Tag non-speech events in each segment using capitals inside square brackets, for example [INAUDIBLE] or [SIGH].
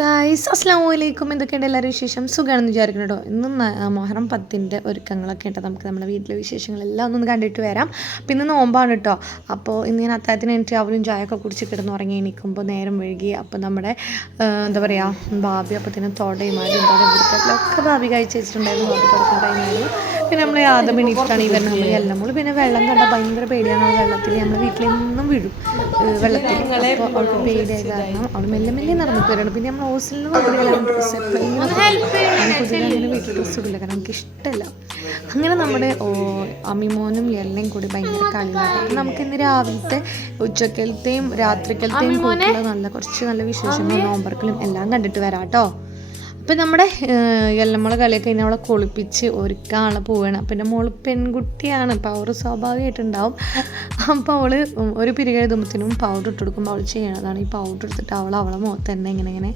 Guys അസ്സാം വലൈക്കും എന്തൊക്കെയുണ്ട് എല്ലാവരും വിശേഷം? സുഖമാണെന്ന് വിചാരിക്കുന്നു കേട്ടോ ഇന്ന് മൊഹറം പത്തിന്റെ ഒരുക്കങ്ങളൊക്കെ ഉണ്ട്. നമുക്ക് നമ്മുടെ വീട്ടിലെ വിശേഷങ്ങളെല്ലാം ഒന്ന് കണ്ടിട്ട് വരാം. പിന്നെ നോമ്പാണ് കേട്ടോ അപ്പോൾ ഇന്ന് ഞാൻ അത്താഴത്തിന് എനിക്ക് അവരും ചായയൊക്കെ കുടിച്ച് കിടന്ന് ഉറങ്ങി എണീക്കുമ്പോൾ നേരം വഴുകി അപ്പോൾ നമ്മുടെ എന്താ പറയുക ഭാബി തന്നെ തോടയും ആരും ഒക്കെ ഭാബി കഴിച്ച് വെച്ചിട്ടുണ്ടായിരുന്നു. ഭാബി തുടക്കം ടൈമായിരുന്നു പിന്നെ നമ്മൾ യാതൊരു എണീറ്റിട്ടാണ് ഈ വരുന്നത്. നമ്മൾ എല്ലാം പിന്നെ വെള്ളം കണ്ടാൽ ഭയങ്കര പേടിയാണ്. വെള്ളത്തിൽ നമ്മൾ വീട്ടിൽ നിന്നും വീഴും. വെള്ളത്തിൽ അപ്പോൾ അവൾക്ക് പേടിയായ കാരണം അവൾ മെല്ലെ മെല്ലെ നടന്നിട്ട് വരണം പിന്നെ നമ്മൾ ഹോസ്റ്റലിൽ നിന്ന് ഡ്രസ്സ് അങ്ങനെ വീട്ടിൽ ഡ്രസ്സ് ഇടില്ല കാരണം നമുക്ക് ഇഷ്ടമല്ല അങ്ങനെ നമ്മുടെ ഓ, അമ്മിമോനും എല്ലാം കൂടി ഭയങ്കര കളിയാണ്. അപ്പം നമുക്ക് ഇന്ന് രാവിലത്തെ ഉച്ചക്കലത്തെയും രാത്രിക്കലത്തെയും പോയിട്ടുള്ള നല്ല കുറച്ച് നല്ല വിശേഷങ്ങളും നോമ്പർക്കലും എല്ലാം കണ്ടിട്ട് വരാം കേട്ടോ. അപ്പം നമ്മുടെ എല്ലമ്മളെ കളിയൊക്കെ കഴിഞ്ഞാൽ അവളെ കുളിപ്പിച്ച് ഒരുക്കാണ് പോവുകയാണ് അപ്പം എന്റെ മോൾ പെൺകുട്ടിയാണ് പവർ സ്വാഭാവികമായിട്ടുണ്ടാവും. അപ്പോൾ അവൾ ഒരു പിരിക എഴുതുമ്പോഴത്തേനും പൗഡർ ഇട്ട് കൊടുക്കുമ്പോൾ അവൾ ചെയ്യണതാണ് ഈ പൗഡർ എടുത്തിട്ട് അവൾ അവളെ മുഖത്ത് തന്നെ ഇങ്ങനെ ഇങ്ങനെ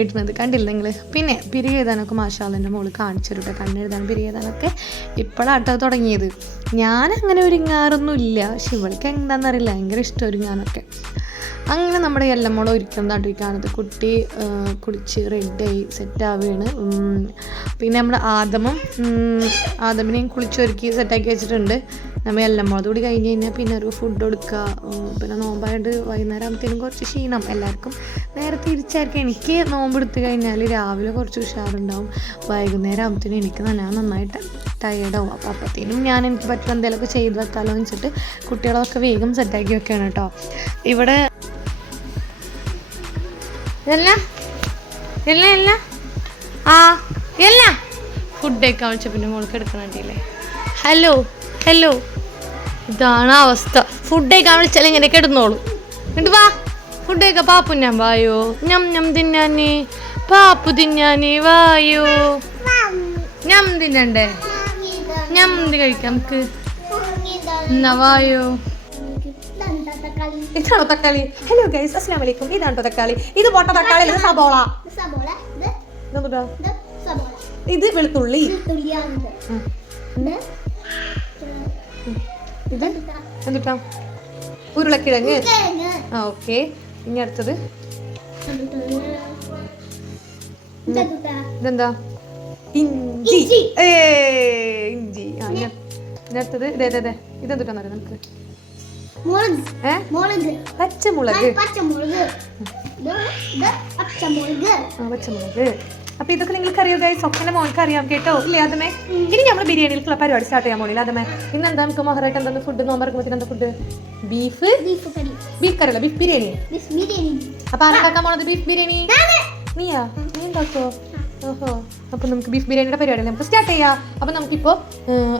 എഴുതുന്നത്. കണ്ടില്ല നിങ്ങൾ പിന്നെ പിരിക എഴുതാനൊക്കെ മാഷാളിന്റെ മോൾ കാണിച്ചു തരട്ടെ കണ്ണെഴുതാൻ പിരിക് എഴുതാനൊക്കെ ഇപ്പോഴാട്ടോ തുടങ്ങിയത്. ഞാൻ അങ്ങനെ ഒരുങ്ങാറൊന്നുമില്ല. പക്ഷെ ഇവൾക്ക് എന്താണെന്നറിയില്ല ഭയങ്കര ഇഷ്ടം ഒരുങ്ങാനൊക്കെ. അങ്ങനെ നമ്മുടെ എല്ലമ്മോള ഒരിക്കലും നടുവിക്കാണത് കുട്ടി കുടിച്ച് റെഡിയായി സെറ്റാവുകയാണ് പിന്നെ നമ്മുടെ ആദമും ആദമിനെയും കുളിച്ചൊരുക്കി സെറ്റാക്കി വെച്ചിട്ടുണ്ട്. നമ്മൾ എല്ലമ്മോളത് കൂടി കഴിഞ്ഞ് കഴിഞ്ഞാൽ പിന്നെ ഒരു ഫുഡ് കൊടുക്കുക പിന്നെ നോമ്പായിട്ട് വൈകുന്നേരം ആകുമ്പോഴത്തേനും കുറച്ച് ക്ഷീണം. എല്ലാവർക്കും നേരെ തിരിച്ചായിരിക്കും. എനിക്ക് നോമ്പ് എടുത്ത് കഴിഞ്ഞാൽ രാവിലെ കുറച്ച് ഉഷാറുണ്ടാവും. വൈകുന്നേരം ആകുമ്പോഴത്തേനും എനിക്ക് നല്ല നന്നായിട്ട് ടയേർഡാവും അപ്പോൾ അപ്പോഴത്തേനും ഞാൻ എനിക്ക് പറ്റുന്ന എന്തെങ്കിലുമൊക്കെ ചെയ്ത് വെക്കാമല്ലോ എന്ന് വെച്ചിട്ട് കുട്ടികളൊക്കെ വേഗം സെറ്റാക്കി വെക്കുകയാണ് കേട്ടോ ഇവിടെ എല്ല? ഇല്ല എല്ല? ആ ഇല്ല ഫുഡ് ഒക്കെ വെച്ചപ്പോൾ പിന്നെ മോൾക്ക് എടുക്കണേ ഹലോ ഹലോ ഇതാണ് അവസ്ഥ. ഫുഡ് കഴിക്കാൻ വിളിച്ചാൽ ഇങ്ങനെ കിടന്നോളൂ. എന്നിട്ട് വാ. ഫുഡ് കഴിക്കാം പാപ്പു ഞാൻ വായോ. ഞം ഞം തിന്നാന്. പാപ്പു തിന്നാന് വായോ. ഞം തിന്നണ്ടേ. ഞം ഇത് കഴിക്കാം നമുക്ക്? എന്നാ വായോ. ഇതാണോ തക്കാളി? ഹലോ ഗൈസ് അസ്സാം വലൈക്കും ഇതാണോ തക്കാളി. ഇത് പൊട്ട തക്കാളി ഇത് സബോള. സബോള ഇത് വെളുത്തുള്ളി. ഇത് എന്തുട്ടാ? ഉരുളക്കിഴങ്ങ്? ആ ഓക്കെ. ഇനി അടുത്തത്. ഇതെന്താ ഇഞ്ചി. ഏ ഇഞ്ചി. ആ ഇനി അടുത്തത്. ഇതേ ഇതേ ഇതേ ഇതെന്തുട്ടാന്ന് അറിയാം നമുക്ക്? പച്ചമുളക്. പച്ചമുളക്. പച്ചമുളക്. അപ്പൊ ഇതൊക്കെ നിങ്ങൾക്ക് അറിയോ ഗൈസ് ഒക്കെ മോൾക്ക് അറിയാം കേട്ടോ? ഇല്ലേ അതമേ ഇനി നമ്മൾ ബിരിയാണിയിലേക്കുള്ള പരിപാടി സ്റ്റാർട്ട് ചെയ്യാൻ പോണില്ല അതമേ ഇന്ന് എന്താ നമുക്ക് മഹറായിട്ട് എന്താ ഫുഡ് നോമ്പറക്കുമ്പോൾ എന്താ food beef beef curry beef curry അല്ല ബീഫ് ബിരിയാണി. അപ്പൊ ആരാക്കാൻ പോണത് ബീഫ് ബിരിയാണി? നീയാ? നീ ഉണ്ടാക്കോ ഓഹോ. അപ്പൊ നമുക്ക് ബീഫ് ബിരിയാണിയുടെ പരിപാടി നമുക്ക് സ്റ്റാർട്ട് ചെയ്യാം. അപ്പൊ നമുക്കിപ്പോ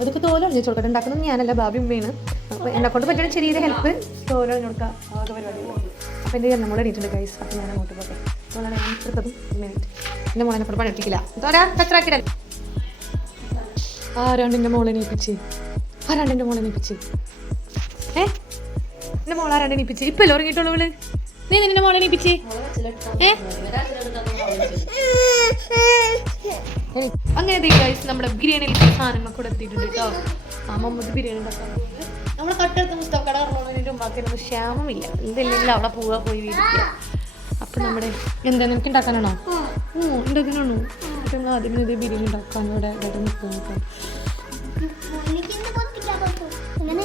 ഇതൊക്കെ തോലൊഴിഞ്ഞു കൊടുക്കട്ടെ ഉണ്ടാക്കുന്നത് ഞാനല്ല ബാബി ഉമ്മയാണ്. അപ്പൊ എന്നെ കൊണ്ട് പറ്റുന്ന ചെറിയൊരു ഹെൽപ്പ് തോലൊഴിഞ്ഞു കൊടുക്കാം അതൊക്കെ പരിപാടി അപ്പൊ എന്റെ നമ്മൾ എണീറ്റുണ്ട് ഗൈസ് അപ്പൊ ഞാൻ അങ്ങോട്ട് പോട്ടെ. എന്റെ മോളെ കൊണ്ട് പണിയെടുക്കില്ല തോരാ കച്ചറാക്കിട ആരാണ്ട് എന്റെ മോളെ നീപ്പിച്ച് ആരാണ്ട് എന്റെ മോളെ നീപ്പിച്ച് ഏ? എന്റെ മോളെ ആരാണ്ട് നീപ്പിച്ച് ഇപ്പൊ അല്ലേ നീ നിന്റെ മോളെ നീപ്പിച്ച് അങ്ങനെ നമ്മുടെ ബിരിയാണിയിൽ സാധനങ്ങൾ കൂടെ എത്തിയിട്ടുണ്ട് കേട്ടോ മമ്മൂട്ടി ബിരിയാണി ഉണ്ടാക്കാൻ പോകുന്നത് നമ്മളെ തൊട്ടടുത്ത് മുസ്തഫ കട പറഞ്ഞതിന്റെ ഉമ്മാക്കിനൊന്നും ക്ഷാമമില്ല എന്തെല്ലാം അവിടെ പോവുക പോയി ഇരിക്കുക അപ്പം നമ്മുടെ എന്താ നിനക്ക് ഉണ്ടാക്കാനാണോ ഓ ഉണ്ടാക്കാനാണോ അപ്പം നമ്മൾ ആദ്യം ഇത് ബിരിയാണി ഉണ്ടാക്കാൻ ഇവിടെ ഇവിടെ നിൽക്കുന്നു കേട്ടോ. എനിക്കിന്ന് എന്നെ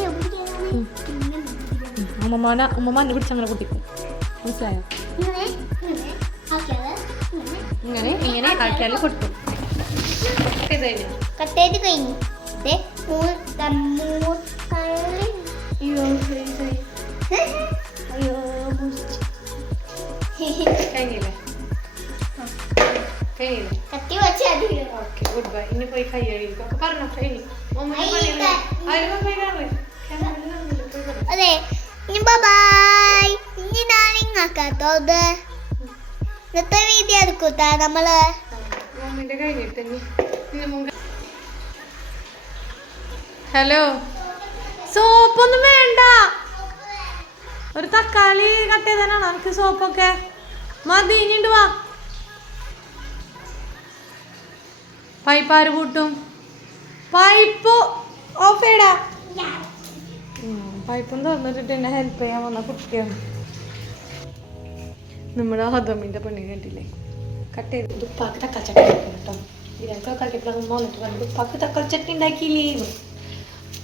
അമ്മമാന പിടിച്ച് അങ്ങനെ പൊട്ടിക്കും. മനസ്സിലായോ? ഇങ്ങനെ ഇങ്ങനെ ആക്കിയാൽ പൊട്ടും. ഇത് കഴിഞ്ഞു? മൂന്ന് മൂന്ന് അയ്യോ. അയ്യോ. കഴിഞ്ഞില്ലേ? കഴിഞ്ഞില്ലേ? കത്തി വെച്ച് അതി ഓക്കെ ഗുഡ് ബൈ ഇനി പോയി കൈ പറഞ്ഞോ? കഴിഞ്ഞു. മമ്മിന്റെ അതെ. ഇനി ബൈ ഇനി ഞാൻ ഇങ്ങാക്കാത്തോത് ഇന്നത്തെ വീഡിയോ എടുക്കൂട്ടാ നമ്മൾ. കഴിഞ്ഞിട്ട് ഹലോ സോപ്പൊന്നും വേണ്ട. ഒരു തക്കാളി കട്ട് ചെയ്താനാണോ എനിക്ക് സോപ്പൊക്കെ. മതി ഇനിണ്ട് വാ. പൈപ്പ് ആര് കൂട്ടും പൈപ്പ് ഓഫ് ചെയ്യടാ. പൈപ്പും തുറന്നിട്ടിട്ട് എന്നെ ഹെൽപ്പ് ചെയ്യാൻ വന്ന കുട്ടിയാണ്. നമ്മുടെ ഹദമിന്റെ പണി കണ്ടില്ലേ? കട്ട് ചെയ്ത്. ഇത് ഉപ്പാക്ക് തക്കാളി ഉണ്ടാക്കണം കേട്ടോ. ഇതിനൊക്കെ കളിക്കപ്പോഴാണ് ഉമ്മ വന്നിട്ട് പറഞ്ഞു ഉപ്പാക്ക് തക്കാളി ചട്ടി ഉണ്ടാക്കിയില്ലേ?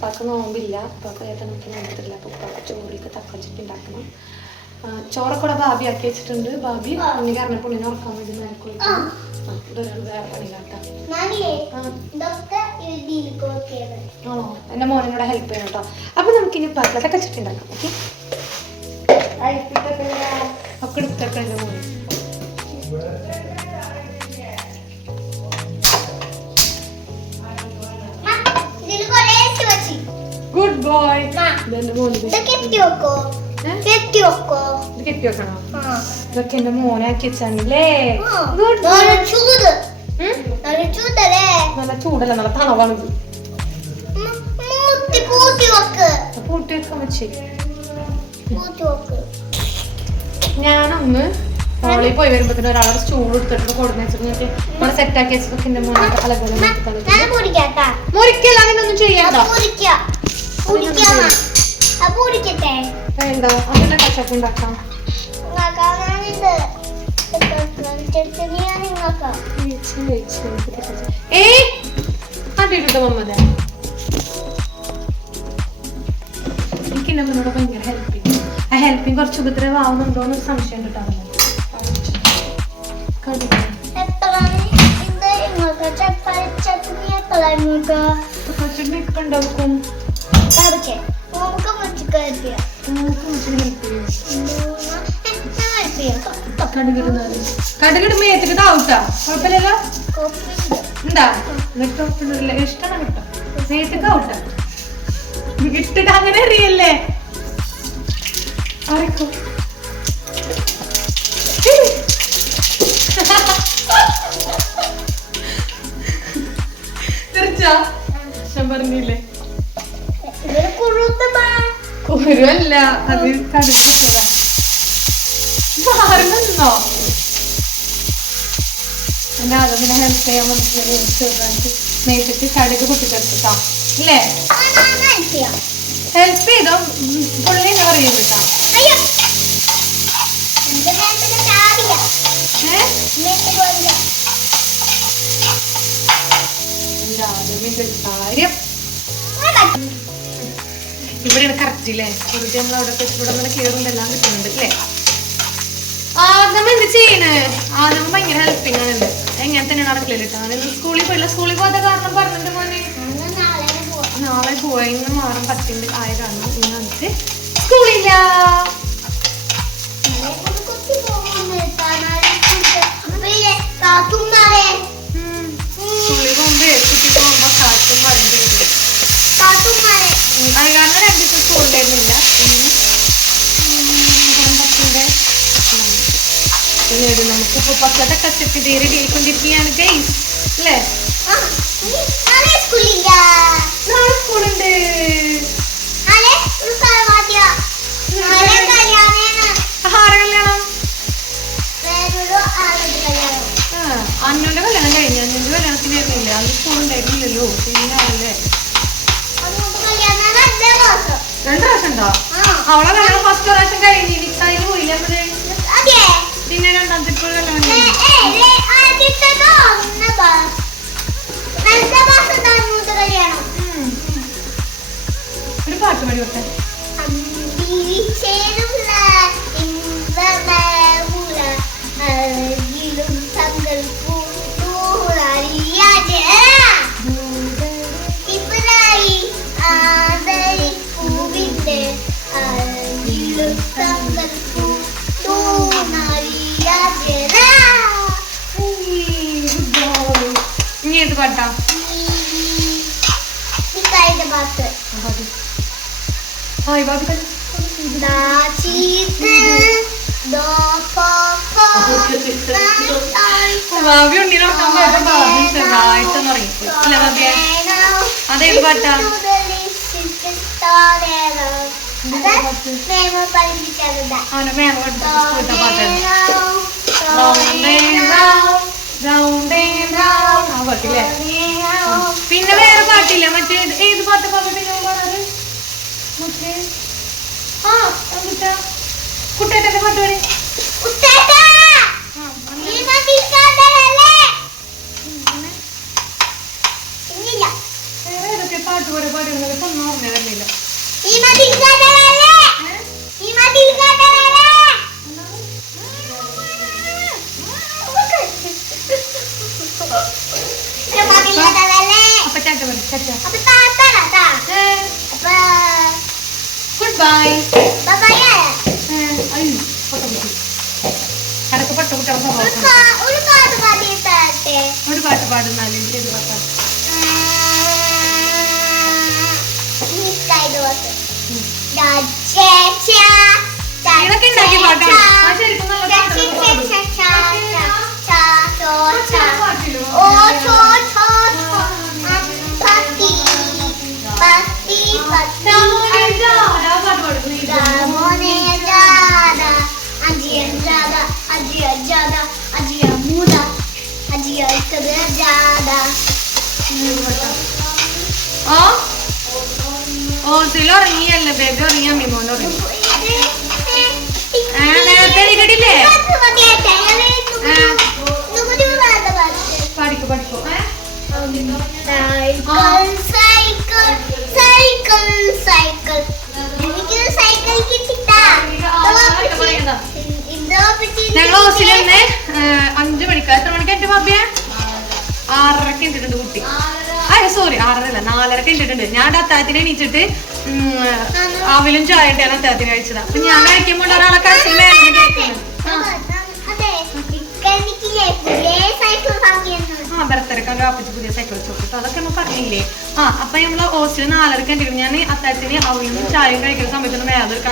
ഉപ്പാക്ക് നോമ്പില്ല. ഉപ്പാക്ക് ചേട്ടൻ നമുക്ക് നോമ്പത്തില്ല. അപ്പോൾ ഉപ്പാക്ക് ചോറിലേക്ക് തക്കച്ചിട്ട് ഉണ്ടാക്കണം. ചോറക്കൂടെ ചോറൊക്കെ ഭാബി ആക്കി വെച്ചിട്ടുണ്ട്. ഭാബി പണി കാരണം പുള്ളിനെ ഉറക്കാൻ വേണ്ടി നേരെ എന്റെ ഇതൊരാൾ വേറെ ആണോ? എന്റെ മോനോട് ഹെൽപ്പ് ചെയ്യണം കേട്ടോ അപ്പോൾ നമുക്കിനി ഇനി തക്കാളി ചട്നി ഉണ്ടാക്കാം ഓക്കെ? ഒക്കെ എടുത്തൊക്കെ എന്റെ മോനെ. കെട്ടി വെക്കണോ? ആ. ഇതൊക്കെ എന്റെ മോനാക്കി വെച്ചാണല്ലേ? ആ. ഗുഡ് ചൂട്. നല്ല ചൂടല്ലേ? നല്ല തണവാണ് പൂട്ടി വെക്കാൻ വെച്ചേ. ഞാനൊന്ന് ഹോളിൽ പോയി വരുമ്പോഴത്തേനും ഒരാളെ സ്റ്റൂൾ എടുത്തിട്ട് കൊടുന്ന് വെച്ചിട്ട് നമ്മളെ സെറ്റ് ആക്കി വെച്ചതൊക്കെ എന്റെ മോനെ അലപോലെ മുറിക്കല്ല അതിനൊന്നും ചെയ്യണ്ട. വേണ്ട അതിന്റെ കച്ചപ്പ് ഉണ്ടാക്കാം. ഏ കണ്ടിട്ടോ മമ്മതെ എനിക്ക് എന്റെ അമ്മനോട് ഭയങ്കര ഹെൽപ്പിങ് ആ ഹെൽപ്പിങ് കുറച്ച് ഉപദ്രവമാവുന്നുണ്ടോ എന്ന് സംശയം കിട്ടാറുണ്ട് ചട്നി എപ്പോഴാണ് ചട്നി ഒക്കെ ഉണ്ടാക്കും? കറിക്ക് നമുക്ക് മുച്ചിക്ക് കഴിക്കുക നമുക്ക് കുറച്ച് ഹെൽപ്പ് ചെയ്യും ഞാൻ കഴിപ്പിക്കാം കടുകിടുന്നത് കടുകിട് മേത്തിട്ട് താവൂട്ടാ? കുഴപ്പമില്ലല്ലോ? എന്താ? കുഴപ്പമില്ല ഇഷ്ടമാണ് കേട്ടോ. മേത്തിട്ട് ഔട്ടാ ഇട്ടിട്ട് അങ്ങനെ അറിയല്ലേ? തീർച്ചാ ഞാൻ പറഞ്ഞില്ലേ? കുരുവല്ല അത് കടുക് വെച്ചതാ മാറുന്നുണ്ടോ എന്നെ അതിനെ ഹെൽപ്പ് ചെയ്യാൻ വേണ്ടിട്ട് മേത്തിട്ട് കടുക് പൊട്ടിച്ചെടുത്തിട്ടോ കഴിപ്പിക്കാം ഹെൽപ്പ് ചെയ്തോ? പുള്ളി എന്നെ പറയും കേട്ടോ? അയ്യോ. എന്റെ നേരത്തെ ചാടിയ ഏഹ് കാര്യം കറക്റ്റ് വെറുതെ നമ്മൾ അവിടെ ഇവിടെ കയറുമ്പോൾ എല്ലാം കിട്ടുന്നുണ്ട് ആ നമ്മ എന്ത് ചെയ്യണേ? ആ നമ്മ ഭയങ്കര ഹെൽപ്പിംഗ് ആണ് ഇത്. എങ്ങനെ തന്നെ നടക്കില്ല കേട്ടോ സ്കൂളിൽ പോയില്ല? സ്കൂളിൽ കാരണം പറഞ്ഞിട്ട് മോനെ. നാളെ പോയി ഇന്ന് മാറും പറ്റിണ്ട്. ആയ കാരണം ഇന്ന് നമുക്ക് സ്കൂളില്ല. കൊത്തി അത് കാരണം രണ്ട് ദിവസം സ്കൂളിലായിരുന്നില്ല ഇന്ന് മുഹറം പത്തിന്റെ പിന്നീട് നമുക്ക് ഇപ്പൊ പക്കത്തെ കച്ചക്ക് തീരെ കേൾക്കൊണ്ടിരിക്കുകയാണ് ഗൈസ് അല്ലേ നാളെ സ്കൂളുണ്ട് അന്നുന്റെ കല്യാണം കഴിഞ്ഞ. അന്നുന്റെ കല്യാണത്തിന് വരുന്നില്ല അന്ന് സ്കൂൾ ഉണ്ടായിരുന്നില്ലല്ലോ. പിന്നെ ആരല്ലേ? രണ്ട് പ്രാവശ്യം ഉണ്ടോ? അവളെ കല്യാണം ഫസ്റ്റ് പ്രാവശ്യം കഴിഞ്ഞ്. നിക്കായിന് പോയില്ല. നമ്മൾ അതെ. പിന്നെ രണ്ടാമത്തെ ഇപ്പോൾ കല്യാണം കഴിഞ്ഞു. ഒരു പാട്ട് പാടി കൊടുത്തേ ദോപ്പോക്കോ ഭാവി ഉണ്ണിനെ ഉറക്കാൻ ബാബി ചെറുതായിട്ടൊന്ന് ഉറങ്ങിപ്പോയി. അല്ലേ ബാബിയെ അതേത് പാട്ടാ. പാട്ടാണ് പിന്നെ വേറെ പാട്ടില്ല. മറ്റേ ഏത് പാട്ട് പാട്ടിട്ട് ആ കുട്ടേട്ടന്റെ പാട്ട് പാടി. പാട്ട് പാടി പാടി ഒന്നും ഓർമ്മ വരുന്നില്ല. ഈ ഗുഡ് ബൈ ബബായ ഓ ഓസിൽ ഉറങ്ങിയല്ലേ ബേബി ഉറങ്ങിയ മിമോൻ ഉറങ്ങി നേരത്തെ എണീറ്റിട്ടില്ലേ? പഠിക്കു പഠിക്കു. ഞങ്ങൾ ഹോസ്റ്റലിൽ അഞ്ചു മണിക്ക്. എത്ര മണിക്ക് എന്റെ ബാബിയ ആറരക്ക് ഇട്ടിട്ടുണ്ട് കുട്ടി. അയ്യോ സോറി ആറരല്ല നാലരക്ക് ഇട്ടിട്ടുണ്ട് ഞാൻ അത്താഴത്തിന് എണീച്ചിട്ട് ഉം, അവലും ചായ ഇട്ടാണ് അത്താഴത്തിന് കഴിച്ചത്. അപ്പൊ ഞാൻ കഴിക്കുമ്പോൾ ഒരാളെ വാങ്ങിയെന്നു ആ. ബർത്തരക്കാൻ കാപ്പിച്ച് പുതിയ സൈക്കിൾ കൊടുത്തു. അതൊക്കെ നമ്മൾ പറഞ്ഞില്ലേ? ആ അപ്പൊ നമ്മൾ ഹോസ്റ്റലിൽ നാലരക്ക് എന്തെങ്കിലും ഞാൻ അത്താഴത്തിന് അവലും ചായയും കഴിക്കുന്ന സമയത്ത് മേലെ ഒരു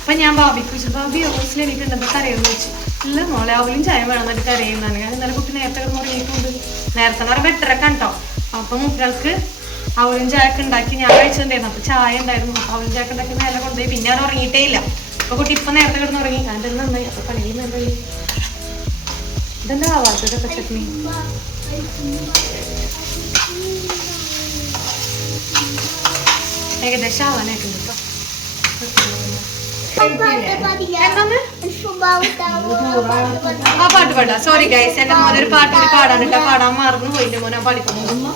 അപ്പൊ ഞാൻ ബാബിക്ക് വെച്ചു ബാബി ഹോസ്റ്റലിൽ എനിക്കുണ്ടെന്ന് കരയെന്ന് വെച്ചു ഇല്ല മോളെ അവലും ചായ വേണം എന്നിട്ട് കരയുന്നതാണ്. ഞാൻ ഇന്നലെ കുട്ടി നേരത്തെ കിടന്ന് നേരത്തെ എന്ന് പറയുമ്പോൾ എട്ടരക്ക് കേട്ടോ അപ്പൊ കുട്ടികൾക്ക് അവളും ചായക്ക് ഉണ്ടാക്കി ഞാൻ കഴിച്ചിട്ടുണ്ടായിരുന്നു. അപ്പൊ ചായ ഉണ്ടായിരുന്നു. അപ്പൊ അവളും ചായ ഒക്കെ ഉണ്ടാക്കി നേരെ കൊണ്ടുപോയി. പിന്നെ അവിടെ ഉറങ്ങിയിട്ടേ ഇല്ല. അപ്പൊ കുട്ടി ഇപ്പൊ നേരത്തെ കിടന്ന് ഉറങ്ങി. തന്നെ നന്നായി അപ്പൊ പണിയിൽ നന്നായി ഇതെന്താ ആവാത്തത് ചട്നി? ഏകദേശം ആവാനായിട്ടുണ്ട് കേട്ടോ എന്താണ്? ആ പാട്ട് പാടാ. സോറി ഗൈസ് എന്റെ മോനെ ഒരു പാട്ട് കൂടി പാടാനിട്ട് പാടാൻ മറന്നു പോയി. എന്റെ മോനെ പഠിക്കുന്നു.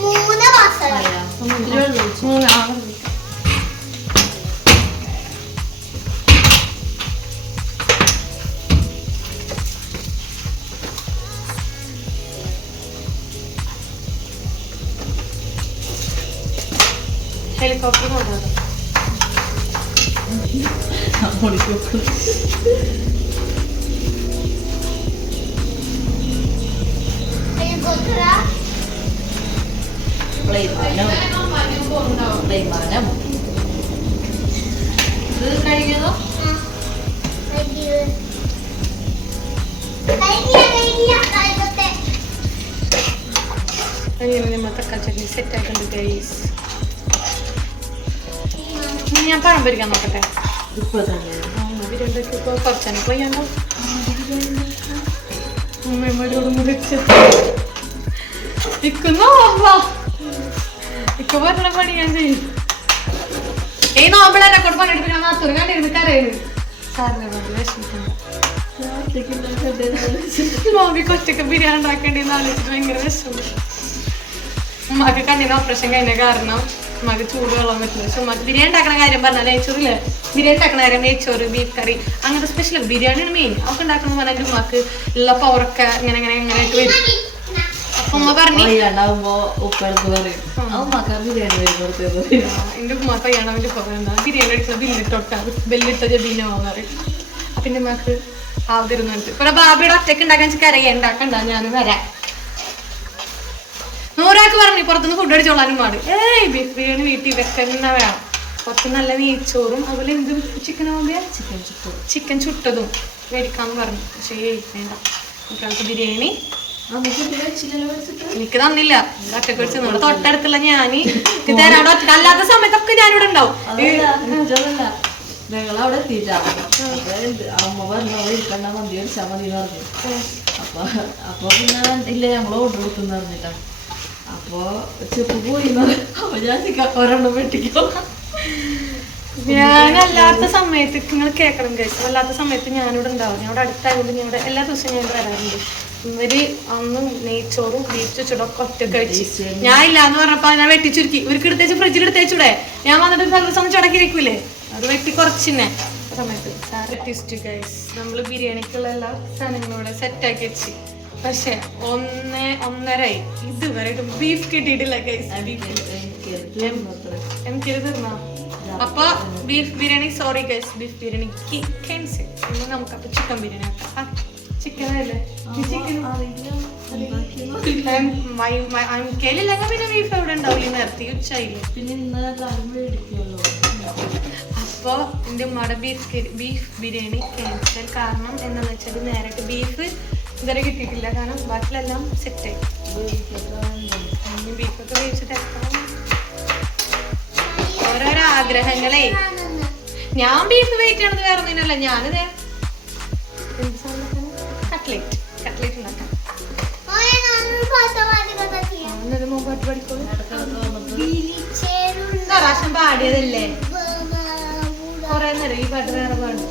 മൂന്ന് മാസം ഹെലികോപ്റ്റർ കൊണ്ടുവന്നു ഇത് കഴിക്കുന്നോ അങ്ങനെ നമ്മൾ തക്കാളി ചട്നി സെറ്റ് ആയിട്ടുണ്ട് ഗൈസ് ഞാൻ പഴം പൊരിക്കാൻ നോക്കട്ടെ? ഇപ്പോൾ കുറച്ചാണ് പോയാലോ ഉമ്മയോട് മുറിച്ച് ഇക്കുന്നോ ഇക്ക പറഞ്ഞ പണി ഞാൻ ചെയ്യും. ഈ നോമ്പിളെന്നെ കൊണ്ട് പണിയെടുപ്പിക്കാൻ നാത്തൂർ കണ്ടിരുന്ന് കരയുന്നു സാറിനെ കൊണ്ട് വിഷമിക്കണ്ട. നോമ്പിക്ക് ഒറ്റയ്ക്ക് ബിരിയാണി ഉണ്ടാക്കേണ്ടി ആലോചിച്ചിട്ട് ഭയങ്കര വിഷമം. ഉമ്മക്ക് കണ്ണിന് ഓപ്പറേഷൻ കഴിഞ്ഞ കാരണം ഉമ്മക്ക് ചൂട് വെള്ളം പറ്റില്ല പക്ഷെ ഉമ്മക്ക് ബിരിയാണി ഉണ്ടാക്കണ കാര്യം പറഞ്ഞാൽ നെയ്ച്ചോറിൽ ബിരിയാണി ഉണ്ടാക്കണ കാര്യം നെയ്ച്ചോറ് ബീഫ് കറി അങ്ങനത്തെ സ്പെഷ്യൽ ബിരിയാണിയാണ് മെയിൻ അവർക്ക് ഉണ്ടാക്കണ പറഞ്ഞാൽ എന്റെ ഉമ്മക്ക് ഉള്ള പവറൊക്കെ ഇങ്ങനെ ഇങ്ങനെ ഇങ്ങനെ ആയിട്ട് വരും. അപ്പൊ ഉമ്മ പറഞ്ഞു എന്റെ ഉമ്മ പയ്യാണ് അവന്റെ ബിരിയാണി അടിക്കുന്ന ബില്ലിട്ടോട്ടാ ബില്ലിട്ട ജബീനോ പറയും അപ്പൊ എന്റെ ഉമ്മക്ക് ആവതിരുന്നുണ്ട് ഇപ്പൊ ബാബിയുടെ ഒറ്റയ്ക്ക് ഉണ്ടാക്കാൻ കരയെ ഉണ്ടാക്കണ്ട. ഞാൻ വരാം. നൂറാക്ക് പറഞ്ഞു പുറത്തുനിന്ന് ഫുഡ് അടിച്ചോളാനും പാട്. ഏയ് ബീഫ് ബിരിയാണി വീട്ടിൽ വെക്കുന്ന വേണം. കുറച്ച് നല്ല നെയ്ച്ചോറും അതുപോലെ എന്ത് ചിക്കൻ ആവുമ്പോൾ ചിക്കൻ ചുട്ടു. ചിക്കൻ ചുട്ടതും മേടിക്കാന്ന് പറഞ്ഞു. പക്ഷേ വേണ്ട. കുട്ടികൾക്ക് ബിരിയാണി എനിക്ക് തന്നില്ല. ഒറ്റയ്ക്ക് വെച്ച് നമ്മുടെ തൊട്ടടുത്തുള്ള ഞാൻ തരാം. ഒറ്റ- അല്ലാത്ത സമയത്തൊക്കെ ഞാനിവിടെ ഉണ്ടാവും. ഞങ്ങൾ അവിടെ എത്തിയിട്ടാണ് അമ്മ പറഞ്ഞു അവിടെ ഇരിക്കണ്ട മന്തി ഒരു മതി പറഞ്ഞു. അപ്പൊ അപ്പൊ പിന്നെ ഇല്ല ഞങ്ങൾ ഓർഡർ കൊടുക്കുന്ന പറഞ്ഞിട്ടാ. അപ്പൊ ചെപ്പ് പോയി അപ്പൊ ഞാൻ ഒരെണ്ണം വെട്ടിക്കോ. ഞാൻ അല്ലാത്ത സമയത്ത് നിങ്ങൾ കേൾക്കണം കഴിച്ചു അല്ലാത്ത സമയത്ത് ഞാനിവിടെ ഉണ്ടാവും. ഞാൻ ഇവിടെ അടുത്തായതുകൊണ്ട് ഞാൻ ഇവിടെ എല്ലാ ദിവസവും ഞാൻ വരാറുണ്ട്. ഇവർ അന്ന് നെയ്ച്ചോറും ബീഫ് ചുച്ചടൊക്കെ ഒറ്റ കഴിച്ചു ഞാൻ ഇല്ലാന്ന് പറഞ്ഞപ്പോ ഞാൻ വെട്ടിച്ചുരുക്കി. ഇവർക്ക് എടുത്തേച്ച് ഫ്രിഡ്ജിൽ എടുത്തേച്ചൂടെ ഞാൻ വന്നിട്ട് നല്ല ദിവസം ചടക്കിരിക്കൂലേ? അത് വെട്ടി കുറച്ചിന്നെ. സമയത്ത്. സാറ് നമ്മൾ ബിരിയാണിക്കുള്ള എല്ലാ സാധനങ്ങളും ഇവിടെ സെറ്റാക്കി വെച്ച്. പക്ഷെ ഒന്ന് ഒന്നര ഇതുവരെ ബീഫ് കിട്ടിയിട്ടില്ല എനിക്കിത് തീർന്നോ? അപ്പൊ beef biryani sorry guys beef biryani cancel ഇനി നമുക്ക് അപ്പൊ ചിക്കൻ ബിരിയാണി ആക്കാം. ചിക്കൻ അല്ലേ? ചിക്കൻ പിന്നെ ബീഫ് എവിടെ ഉണ്ടാവില്ല നേരത്തെ ഉച്ചയില്ലേ പിന്നെ എന്റെ ഉമ്മയുടെ ബീഫ് ബീഫ് ബിരിയാണി ക്യാൻസൽ കാരണം എന്താണെന്ന് വെച്ചാൽ നേരിട്ട് ബീഫ് ഇതുവരെ കിട്ടിയിട്ടില്ല. കാരണം ബാക്കിലെല്ലാം സെറ്റായി ബീഫൊക്കെ വേവിച്ചിട്ട് ഓരോരോ ആഗ്രഹങ്ങളെ. ഞാൻ ബീഫ് വെയിറ്റ് ചെയ്യണത് വേറെ ഒന്നിനല്ല. ഞാനിത് കട്ട്ലേറ്റ് കട്ട്ലേറ്റ് ഉണ്ടാക്കാം. പ്രാവശ്യം പാടിയതല്ലേ? കുറെ നേരം ഈ പാട്ട് വേറെ പാടും.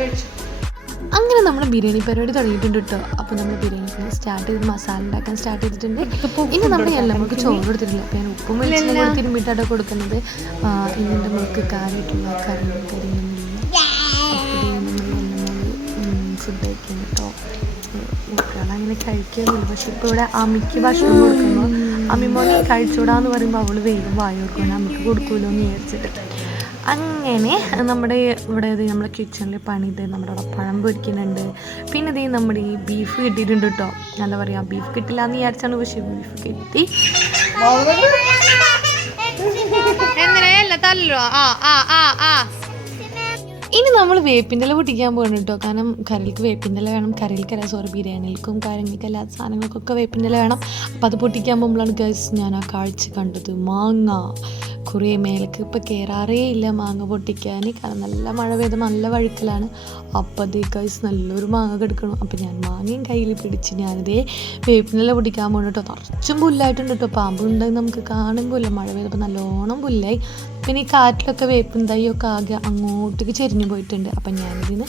കഴിച്ചു? അങ്ങനെ നമ്മൾ ബിരിയാണി പരിപാടി തുടങ്ങിയിട്ടുണ്ട് കേട്ടോ. അപ്പോൾ നമ്മൾ ബിരിയാണി സ്റ്റാർട്ട് ചെയ്ത് മസാല ഉണ്ടാക്കാൻ സ്റ്റാർട്ട് ചെയ്തിട്ടുണ്ട്. ഇനി നമ്മുടെ എല്ലാം നമുക്ക് ചോറ് കൊടുത്തിട്ടില്ല. അപ്പോൾ ഞാൻ ഉപ്പും വെളിച്ചെണ്ണ തിരുമ്പിട്ടാണ് കൊടുക്കുന്നത്. ഇനി നമുക്ക് കാര്യമായിട്ടുള്ള കറിയും കരിയൊന്നുമില്ല ഫുഡ് കഴിക്കാൻ കേട്ടോ. അങ്ങനെ കഴിക്കുന്നില്ല പക്ഷെ ഇപ്പോൾ ഇവിടെ അമ്മയ്ക്ക് ഭക്ഷണം കൊടുക്കുമ്പോൾ അമ്മിമോനെ കഴിച്ചൂടാന്ന് പറയുമ്പോൾ അവൾ വേഗം വായി കൊടുക്കണം അമ്മയ്ക്ക് കൊടുക്കൂലോ എന്ന് വിചാരിച്ചിട്ട്. അങ്ങനെ നമ്മുടെ ഇവിടെ ഇത് നമ്മുടെ കിച്ചണിൽ പണിത് നമ്മുടെ അവിടെ പഴം പൊരിക്കുന്നുണ്ട്. പിന്നെ ഇത് നമ്മുടെ ഈ ബീഫ് കിട്ടിയിട്ടുണ്ട് കേട്ടോ എന്താ പറയുക ബീഫ് കിട്ടില്ല എന്ന് വിചാരിച്ചാണ് പക്ഷേ ബീഫ് കിട്ടി. ആ ആ ആ ഇനി നമ്മൾ വേപ്പിന്റെ ഇല പൊട്ടിക്കാൻ പോകണം കേട്ടോ കാരണം കറികൾക്ക് വേപ്പിന്റെ ഇല വേണം. അല്ല സോറി ബിരിയാണികൾക്കും കാര്യങ്ങൾക്കും എല്ലാ സാധനങ്ങൾക്കൊക്കെ വേപ്പിന്റെ ഇല വേണം. അപ്പം അത് പൊട്ടിക്കാൻ പോകുമ്പോഴാണ് ഗൈസ് ഞാൻ ആ കാഴ്ച കണ്ടത്. മാങ്ങ. കുറേ മേലേക്ക് ഇപ്പോൾ കയറാറേ ഇല്ല. മാങ്ങ പൊട്ടിക്കാൻ കാരണം നല്ല മഴ പെയ്ത് നല്ല വഴുക്കലാണ്. അപ്പം അതേ കൈസ് നല്ലൊരു മാങ്ങ കെടുക്കണം. അപ്പം ഞാൻ മാങ്ങയും കയ്യിൽ പിടിച്ച് ഞാനിതേ വേപ്പിനെല്ലാം പൊടിക്കാൻ പോകണം കേട്ടോ നിറച്ചും പുല്ലായിട്ടുണ്ട് കേട്ടോ പാമ്പുണ്ടെന്ന് നമുക്ക് കാണുമ്പോൾ മഴ പെയ്തപ്പോൾ നല്ലോണം പുല്ലായി. പിന്നെ ഈ കാറ്റിലൊക്കെ വേപ്പിൻ തൈയൊക്കെ ആകെ അങ്ങോട്ടേക്ക് ചെരിഞ്ഞു പോയിട്ടുണ്ട്. അപ്പം ഞാനിതിന്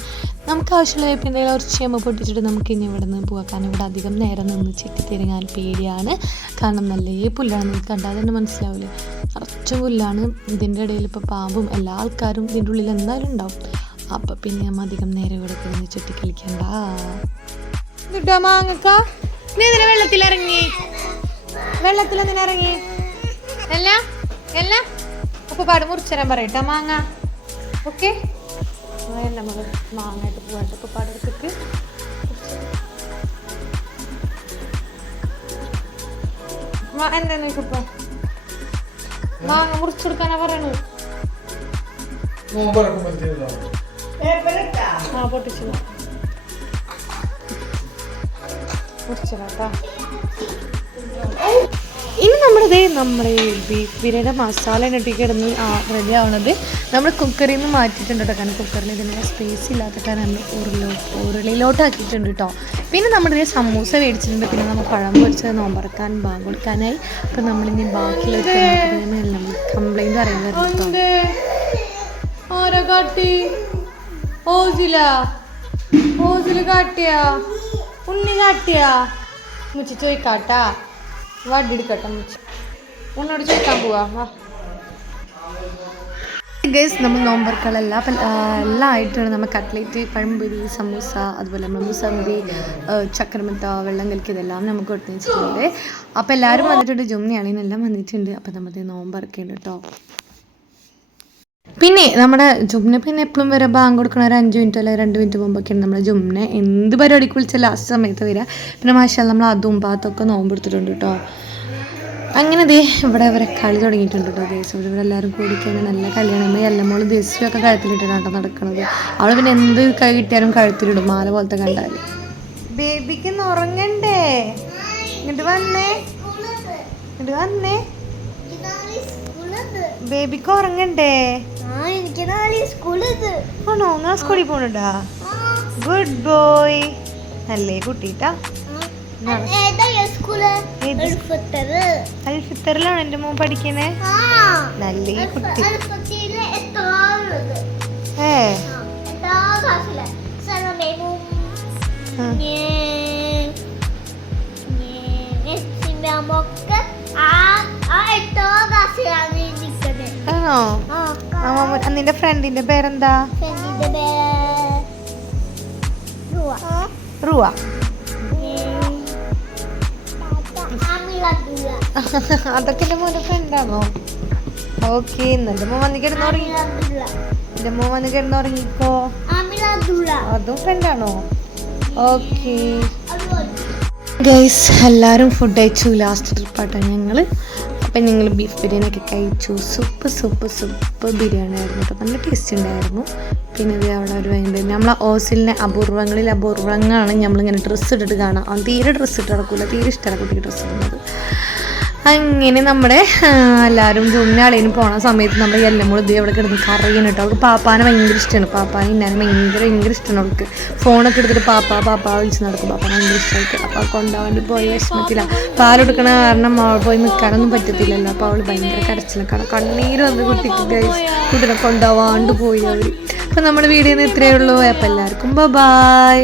നമുക്ക് ആവശ്യമുള്ള വേപ്പിൻ തൈ കുറച്ച് ചേമ്പ് പൊട്ടിച്ചിട്ട് നമുക്ക് ഇനി ഇവിടെ നിന്ന് പോകാം കാരണം ഇവിടെ അധികം നേരം നിന്ന് ചെത്തിത്തിരങ്ങാൻ പേടിയാണ്. കാരണം നല്ല പുല്ലാണ്. നിങ്ങൾക്ക് കണ്ടാൽ തന്നെ മനസ്സിലാവില്ലേ നിറച്ചും പുല്ലാണ് ഇതിന്റെ ഇടയിൽ ഇപ്പോൾ പാമ്പും എല്ലാ ആൾക്കാരും ഇതിന്റെ ഉള്ളിൽ എന്തായാലും ഉണ്ടാവും. അപ്പം പിന്നെ നമ്മൾ അധികം നേരെ ഇവിടെ കിടന്ന് ചുറ്റി കളിക്കണ്ട. കിട്ടോ നീ ഇതിനെ വെള്ളത്തിലിറങ്ങി ഇറങ്ങി? എല്ലാം എല്ലാം. ഉപ്പ് പാട് മുറിച്ചരാൻ പറയട്ടോ മാങ്ങ. ഓക്കെ? നമ്മൾ മാങ്ങായിട്ട് പോകാണ്ട് ഉപ്പ് പാട് എടുത്തിട്ട് എന്താ നിനക്കിപ്പോ മാങ്ങ മുറിച്ചെടുക്കാനാ പറയണു ആ പൊട്ടിച്ചു. മുറിച്ചതാട്ടാ ഇനി നമ്മുടെ നമ്മുടെ ബീഫ് ബിരിയാണിയുടെ മസാല ഇട്ടി കിടന്ന് റെഡി ആവണത് നമ്മൾ കുക്കറിൽ നിന്ന് മാറ്റിയിട്ടുണ്ട് കേട്ടോ കാരണം കുക്കറിൽ ഇതിനുള്ള സ്പേസ് ഇല്ലാത്ത കാരണം നമ്മൾ ഉരുളോ ഉരുളിയിലോട്ട് ആക്കിയിട്ടുണ്ട് കേട്ടോ പിന്നെ നമ്മുടെ ഇതിൽ സമൂസ മേടിച്ചിട്ടുണ്ട്. പിന്നെ നമ്മൾ പഴം പൊരിച്ചത് നോമ്പറക്കാൻ ബാങ്ക് കൊടുക്കാനായി. അപ്പം നമ്മളിനി ബാക്കിയുള്ള നമ്മൾ കംപ്ലൈന്റ് കാട്ടി. ഓസില. ഓസില കാട്ടിയാ? ഉണ്ണി കാട്ടിയാ? മുച്ചി ചോദിക്കാട്ടാ. വടിയെടുക്കട്ടെ മുച്ചി. ഉണ്ണോട് ചോദിക്കാൻ പോവാ. ഗൈസ് നമ്മൾ നോമ്പർക്കളെല്ലാം അപ്പം എല്ലാം ആയിട്ടാണ് നമ്മൾ കട്ട്ലേറ്റ് പഴംപൊരി സമൂസ അതുപോലെ നമ്മൾ മുസമ്പി ചക്രമത്ത വെള്ളം കലക്കി ഇതെല്ലാം നമുക്ക് ഒട്ടിച്ചിട്ടുണ്ട്. അപ്പോൾ എല്ലാവരും വന്നിട്ടുണ്ട് ജുമ്നി എല്ലാം വന്നിട്ടുണ്ട്. അപ്പോൾ നമ്മുടെ നോമ്പറക്കുന്നുണ്ട് കേട്ടോ. പിന്നെ നമ്മുടെ ജുമ്നെ പിന്നെ എപ്പോഴും വരെ ബാങ്ക് കൊടുക്കണ ഒരു അഞ്ച് മിനിറ്റ് അല്ലെങ്കിൽ രണ്ട് മിനിറ്റ് മുമ്പൊക്കെയാണ് നമ്മുടെ ജുമ്നെ എന്ത് പരിപാടിക്ക് വിളിച്ചാൽ ലാസ്റ്റ് സമയത്ത് വരിക പിന്നെ മാഷാൽ നമ്മൾ അതും പാത്തൊക്കെ നോമ്പെടുത്തിട്ടുണ്ട് കേട്ടോ. അങ്ങനെ ദേ ഇവിടെ അവരെ കളി തുടങ്ങിയിട്ടുണ്ട് കേട്ടോ. ദേശം ഇവിടെ ഇവിടെ എല്ലാവരും കൂടിക്കഴിഞ്ഞാൽ നല്ല കളിയാണ്. എല്ലാം മോളും ദേശമൊക്കെ കഴുത്തിലിട്ടാണ് കേട്ടോ നടക്കുന്നത് അവൾ പിന്നെ എന്ത് കൈ കിട്ടിയാലും കഴുത്തിലിടും. മാല പോലത്തെ കണ്ടാൽ ബേബിക്ക് ഉറങ്ങണ്ടേ? ഇങ്ങോട്ട് വന്നേ. ഇങ്ങോട്ട് വന്നേ. ബേബിക്ക് ഉറങ്ങണ്ടേ? ആണോ? നിങ്ങൾ സ്കൂളിൽ പോണുണ്ടാ? Good boy. നല്ലേ കുട്ടിട്ടാ? അൽഫിത്തറിലാണ് എന്റെ മോൻ പഠിക്കണേ നല്ല ഈ കുട്ടി. ഏ. ആണോ? നിന്റെ ഫ്രണ്ടിന്റെ പേരെന്താ? റുവാ. പേര് റുവ. [LAUGHS] അതൊക്കെ എന്റെ മോന്റെ ഫ്രണ്ടാണോ ഓക്കെ എന്നിട്ട് മോൻ വന്ന് കിടന്ന് ഉറങ്ങി ആമില ദുല. എന്റെ മോൻ വന്ന് കിടന്ന് ഉറങ്ങിക്കോ അതും ഫ്രണ്ടാണോ ഓക്കെ ഗൈസ് എല്ലാവരും ഫുഡ് കഴിച്ചു ലാസ്റ്റ് ട്രിപ്പായിട്ടാണ് ഞങ്ങൾ അപ്പം ഞങ്ങൾ ബീഫ് ബിരിയാണി ഒക്കെ കഴിച്ചു. സൂപ്പ് സൂപ്പ് സൂപ്പ് ബിരിയാണി ആയിരുന്നു. കേട്ടോ നല്ല ടേസ്റ്റ് ഉണ്ടായിരുന്നു. പിന്നെ ഇത് അവിടെ ഒരു വേണ്ടത് നമ്മളെ ഓസിലിനെ അപൂർവങ്ങളിൽ അപൂർവങ്ങളാണ് നമ്മളിങ്ങനെ ഡ്രസ്സ് ഇട്ടിട്ട് കാണാം. അവൻ തീരെ ഡ്രസ്സ് ഇട്ട് നടക്കില്ല തീരെ ഇഷ്ടമല്ല കുട്ടിക്ക് ഡ്രസ്സ് ഇടുന്നത്. അങ്ങനെ നമ്മുടെ എല്ലാവരും ജൂമിനാളേനും പോണ സമയത്ത് നമ്മുടെ എല്ലമ്മൂൾ ഇത് അവിടെ കിടന്ന് കറിയണം കേട്ടോ. അവൾക്ക് പാപ്പാനെ ഭയങ്കര ഇഷ്ടമാണ് പാപ്പാനെ ഇന്നാലും ഭയങ്കര ഭയങ്കര ഇഷ്ടമാണ് അവൾക്ക്. ഫോണൊക്കെ എടുത്തിട്ട് പാപ്പ പാപ്പ വിളിച്ച് നടക്കും. പാപ്പാനെ ഭയങ്കര ഇഷ്ടമായിട്ട് അപ്പോൾ ആ കൊണ്ടാവാണ്ട് വേണ്ടി പോയ വിഷമത്തില്ല പാലെടുക്കണ കാരണം അവൾ പോയി നിൽക്കാനൊന്നും പറ്റത്തില്ലല്ലോ. അപ്പോൾ അവൾ ഭയങ്കര കരച്ചിലൊക്കെ കണ്ണീര് വന്ന് കുട്ടിക്ക് കുട്ടിനെ കൊണ്ടാവാണ്ട് പോയി അവർ അപ്പോൾ നമ്മുടെ വീഡിയോ ഇത്രയേ ഉള്ളൂ. അപ്പോൾ എല്ലാവർക്കും ബൈ